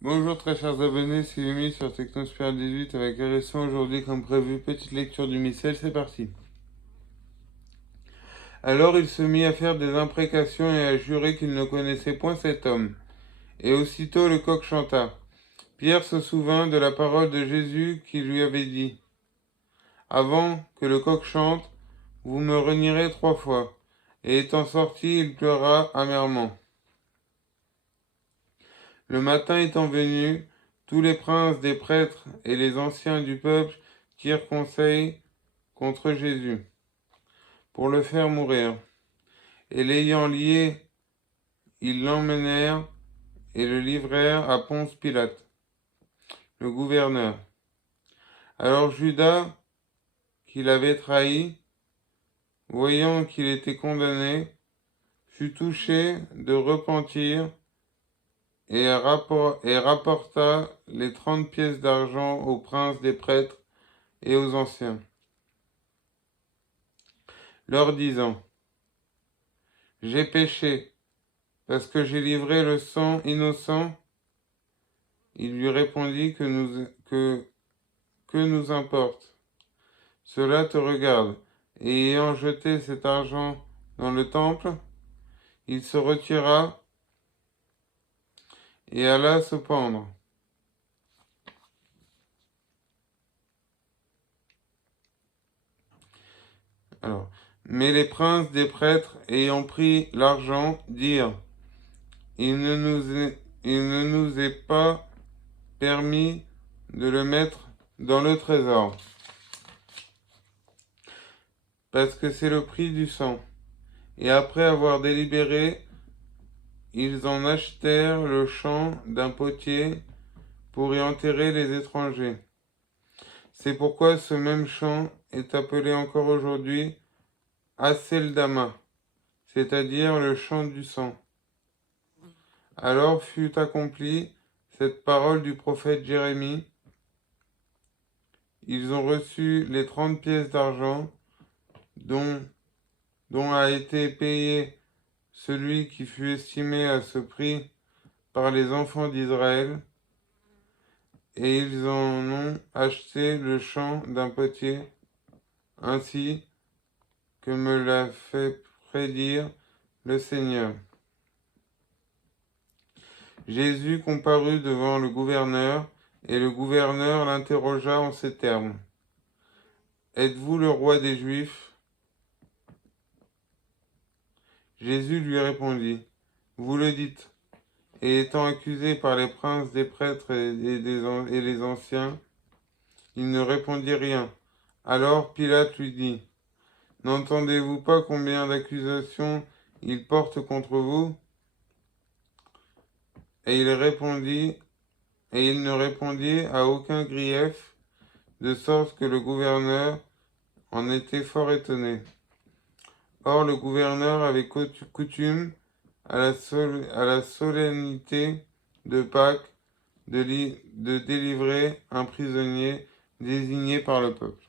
Bonjour très chers abonnés, c'est Yumi sur Technosphere 18 avec la leçon aujourd'hui comme prévu, petite lecture du missel, c'est parti. Alors il se mit à faire des imprécations et à jurer qu'il ne connaissait point cet homme. Et aussitôt le coq chanta. Pierre se souvint de la parole de Jésus qui lui avait dit, avant que le coq chante, vous me renierez 3 fois. Et étant sorti, il pleura amèrement. Le matin étant venu, tous les princes des prêtres et les anciens du peuple tirent conseil contre Jésus pour le faire mourir. Et l'ayant lié, ils l'emmenèrent et le livrèrent à Ponce Pilate, le gouverneur. Alors Judas, qui l'avait trahi, voyant qu'il était condamné, fut touché de repentir et rapporta les 30 pièces d'argent aux princes des prêtres et aux anciens, leur disant, j'ai péché, parce que j'ai livré le sang innocent. Il lui répondit que nous importe. Cela te regarde. Et ayant jeté cet argent dans le temple, il se retira et alla se pendre. Mais les princes des prêtres, ayant pris l'argent, dirent, il ne nous est pas permis de le mettre dans le trésor, parce que c'est le prix du sang. Et après avoir délibéré, ils en achetèrent le champ d'un potier pour y enterrer les étrangers. C'est pourquoi ce même champ est appelé encore aujourd'hui Aceldama, c'est-à-dire le champ du sang. Alors fut accomplie cette parole du prophète Jérémie. Ils ont reçu les 30 pièces d'argent dont a été payé celui qui fut estimé à ce prix par les enfants d'Israël, et ils en ont acheté le champ d'un potier, ainsi que me l'a fait prédire le Seigneur. Jésus comparut devant le gouverneur, et le gouverneur l'interrogea en ces termes. Êtes-vous le roi des Juifs? Jésus lui répondit, vous le dites. Et étant accusé par les princes des prêtres et les anciens, il ne répondit rien. Alors Pilate lui dit, n'entendez-vous pas combien d'accusations il porte contre vous? Et il ne répondit à aucun grief, de sorte que le gouverneur en était fort étonné. Or le gouverneur avait coutume, à la solennité de Pâques, de délivrer un prisonnier désigné par le peuple.